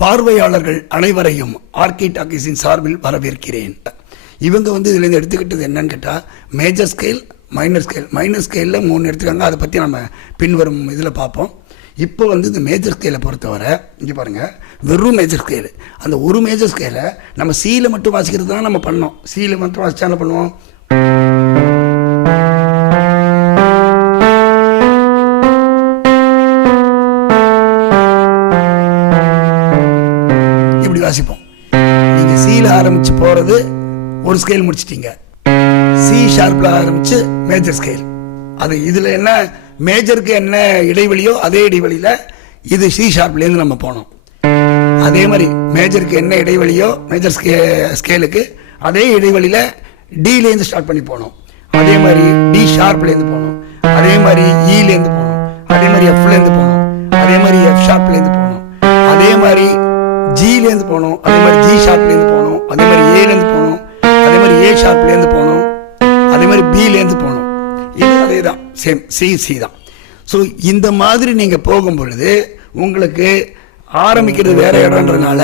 பார்வையாளர்கள் அனைவரையும் ஆர்கே டாக்கீஸின் சார்பில் வரவேற்கிறேன். இவங்க இதில் எடுத்துக்கிட்டது என்னன்னு கேட்டால் மேஜர் ஸ்கேல், மைனர் ஸ்கேலில் 3 எடுத்துக்காங்க. அதை பற்றி நம்ம பின்வரும் இதில் பார்ப்போம். இப்போ இந்த மேஜர் ஸ்கேலை பொறுத்தவரை இங்கே பாருங்கள், வெறும் மேஜர் ஸ்கேலு. அந்த ஒரு மேஜர் ஸ்கேலை நம்ம சீல மட்டும் வாசிக்கிறது தான் நம்ம பண்ணோம். சீல மட்டும் வாசிச்சா என்ன பண்ணுவோம்? இப்படி வாசிப்போம். நீங்கள் சீல ஆரம்பித்து போகிறது ஒரு ஸ்கேல் முடிச்சிட்டீங்க. சி ஷார்ப்பில் ஆரம்பித்து மேஜர் ஸ்கேல். அது இதில் என்ன மேஜருக்கு என்ன இடைவெளியோ அதே இடைவெளியில் இது சி ஷார்ப்லேருந்து நம்ம போனோம். அதே மாதிரி மேஜருக்கு என்ன இடைவெளியோ மேஜர் ஸ்கேலுக்கு அதே இடைவெளியில் டிலேருந்து ஸ்டார்ட் பண்ணி போனோம். அதே மாதிரி டி ஷார்ப்லேருந்து போனோம். அதே மாதிரி இலேருந்து போனோம். அதே மாதிரி எஃப்லேருந்து போனோம். அதே மாதிரி எஃப் ஷார்ப்லேருந்து போனோம். அதே மாதிரி ஜிலேருந்து போனோம். அதே மாதிரி ஜி ஷார்ப்லேருந்து போனோம். அதே மாதிரி ஏலேருந்து போனோம். அதே மாதிரி ஏ ஷார்ப்லேருந்து போனோம். அதே மாதிரி பிலேருந்து போனோம். இது அதே தான், சேம் சி தான். ஸோ இந்த மாதிரி நீங்கள் போகும் பொழுது உங்களுக்கு ஆரம்பிக்கிறது வேற இடம்ன்றதுனால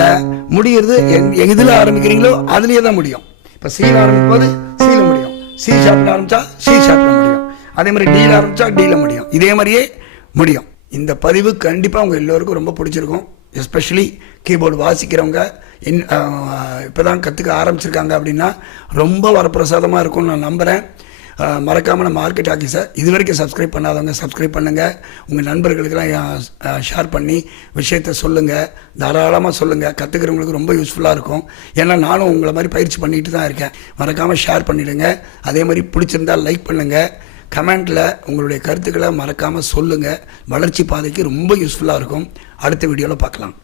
முடிகிறது எதில் ஆரம்பிக்கிறீங்களோ அதுலேயே தான் முடியும். இப்போ சியில் ஆரம்பிக்கும் போது சியில் முடியும், சி ஷார்ப்பில் ஆரம்பித்தா சி ஷார்ப்பில் முடியும். அதே மாதிரி டியில் ஆரம்பித்தா டியில் முடியும். இதே மாதிரியே முடியும். இந்த பதிவு கண்டிப்பாக உங்கள் எல்லோருக்கும் ரொம்ப பிடிச்சிருக்கும். எஸ்பெஷலி கீபோர்டு வாசிக்கிறவங்க இப்போ தான் கற்றுக்க ஆரம்பிச்சிருக்காங்க அப்படின்னா ரொம்ப வரப்பிரசாதமாக இருக்கும்னு நான் நம்புகிறேன். மறக்காமல் நம்ம ஆர்கே டாக்கீஸை இது வரைக்கும் சப்ஸ்கிரைப் பண்ணாதவங்க சப்ஸ்கிரைப் பண்ணுங்கள். உங்கள் நண்பர்களுக்கெல்லாம் ஷேர் பண்ணி விஷயத்த சொல்லுங்கள், தாராளமாக சொல்லுங்கள். கற்றுக்கிறவங்களுக்கு ரொம்ப யூஸ்ஃபுல்லாக இருக்கும். ஏன்னா நானும் உங்களை மாதிரி பயிற்சி பண்ணிட்டு தான் இருக்கேன். மறக்காமல் ஷேர் பண்ணிவிடுங்க. அதே மாதிரி பிடிச்சிருந்தால் லைக் பண்ணுங்கள். கமெண்ட்டில் உங்களுடைய கருத்துக்களை மறக்காமல் சொல்லுங்கள். வளர்ச்சி பாதைக்கு ரொம்ப யூஸ்ஃபுல்லாக இருக்கும். அடுத்த வீடியோவில் பார்க்கலாம்.